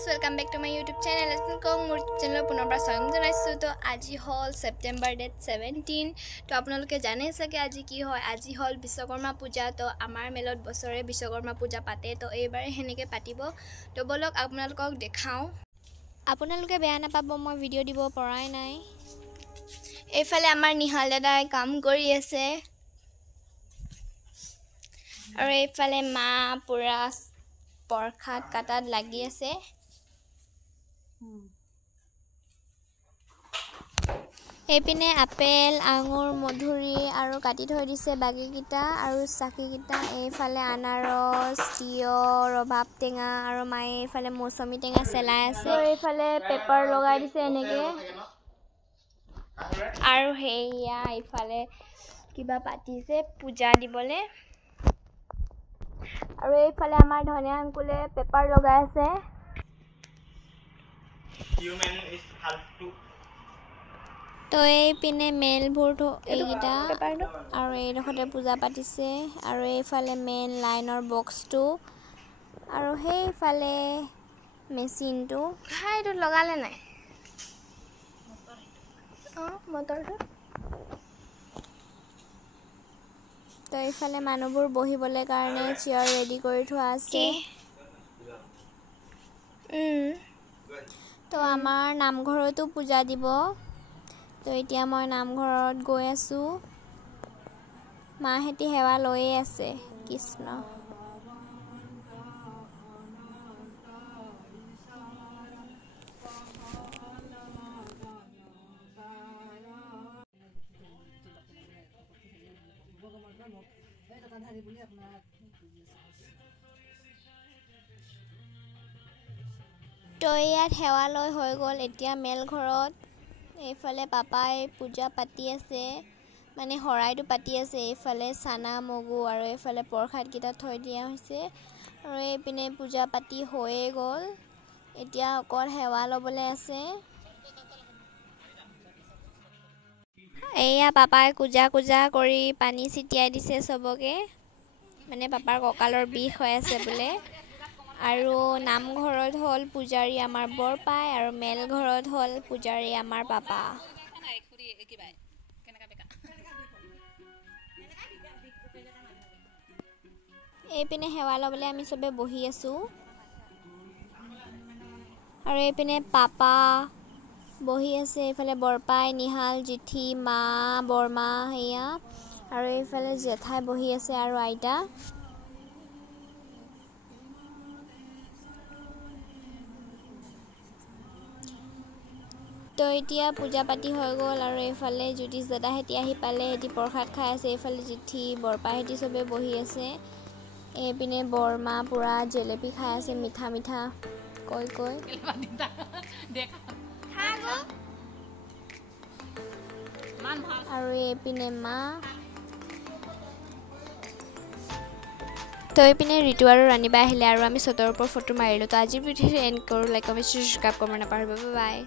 guys, welcome back to my YouTube channel. Welcome মোৰ channel পুনৰবাৰ স্বাগতম জনাইছো তো আজি হল সেপ্টেম্বৰ ডেট 17 তো আপোনালোকে জানে সকে আজি কি হয় আজি হল বিশ্বকৰ্মা পূজা তো আমাৰ মেলত বছৰে বিশ্বকৰ্মা পূজা পাতে তো এইবাৰে হেনেকে পাতিব তো বলক আপোনালোকক দেখাও আপোনালোকে বেয়া নাপাব মই ভিডিও দিব পৰাই নাই এইফালে আমাৰ নিহাল দাদাই কাম কৰি আছে আৰু এইফালে মা পুৰা পৰখাত কাটাত লাগি আছে এইপিনে আপেল আঙুৰ মধুৰি আৰু কাটি থৈ দিছে বাগি কিটা আৰু চাকি কিটা এইফালে আনাৰস তিয়হ ৰবাব টেঙা আৰু মায়ে এইফালে মৌচুমী টেঙা চেলাই আছে এইফালে পেপাৰ লগাই দিছে এনেকে আৰু হেয়া এইফালে কিবা পাতিছে পূজা দিবলে আৰু এইফালে আমাৰ ধনিয়া আঙ্কুলে পেপাৰ লগাই আছে হিউম্যান ইজ ফালতু তো এই পিনে মেল ভোট এইটা আৰু এই ৰখতে পূজা পাতিছে আৰু এইফালে মেন লাইনৰ বক্সটো আৰু সেইফালে মেচিনটো হাইটো লগালে নাই মটৰটো তো এইফালে মানুহবোৰ বহিবলৈ কাৰণে চেয়াৰ ৰেডি কৰি থোৱা আছে তো আমাৰ নামঘৰতো পূজা দিব তো এতিয়া মই নামঘৰত গৈ আছো মাহেতি হেৱা লৈয়ে আছে কৃষ্ণ তো ইয়াত হেৱা লৈ হৈ গ'ল এতিয়া মেল ঘৰত এইফালে পাপাই পূজা পাতি আছে মানে হৰাইটো পাতি আছে এইফালে সানা মগু আৰু এইফালে পৰখাত কিটা থৈ দিয়া হৈছে আৰু এইপিনে পূজা পাতি হৈয়ে গ'ল এতিয়া অকল হেৱা লবলৈ আছে এয়া পাপাই কুজা কৰি পানী ছিটিয়াই দিছে সবকে মানে পাপাৰ কঁকালৰ বিষ হৈ আছে বোলে আৰু নামঘৰত হল পূজাৰী আমাৰ বৰপাই আৰু মেল ঘৰত হল পূজাৰী আমাৰ পাপা এইপিনে হেৱা লবলৈ আমি সবে বহি আছো আৰু এইপিনে পাপা বহি আছে এইফালে বৰপাই নিহাল জিঠি মা বৰমা হেয়া আৰু এইফালে জেঠাই বহি আছে আৰু আইতা তো এতিয়া পূজা পাতি হৈ গ'ল আৰু এইফালে জ্যোতিষ দাদা হেতি আহি পালে হেতি প্ৰসাদ খাই আছে এইফালে জিঠি বৰপা হেতি সবে বহি আছে এইপিনে বৰমা পুৰা জেলেপি খাই আছে মিঠা মিঠা কৈ আৰু এইপিনে মা তো এইপিনে ঋতু আৰু ৰাণীবা আহিলে আৰু আমি চতৰ ওপৰ ফটো মাৰিলো তো আজিৰ ভিডিঅ' এণ্ড কৰো লাইক কমেণ্ট সাবস্ক্ৰাইব কৰিব নাপাহৰিব বাই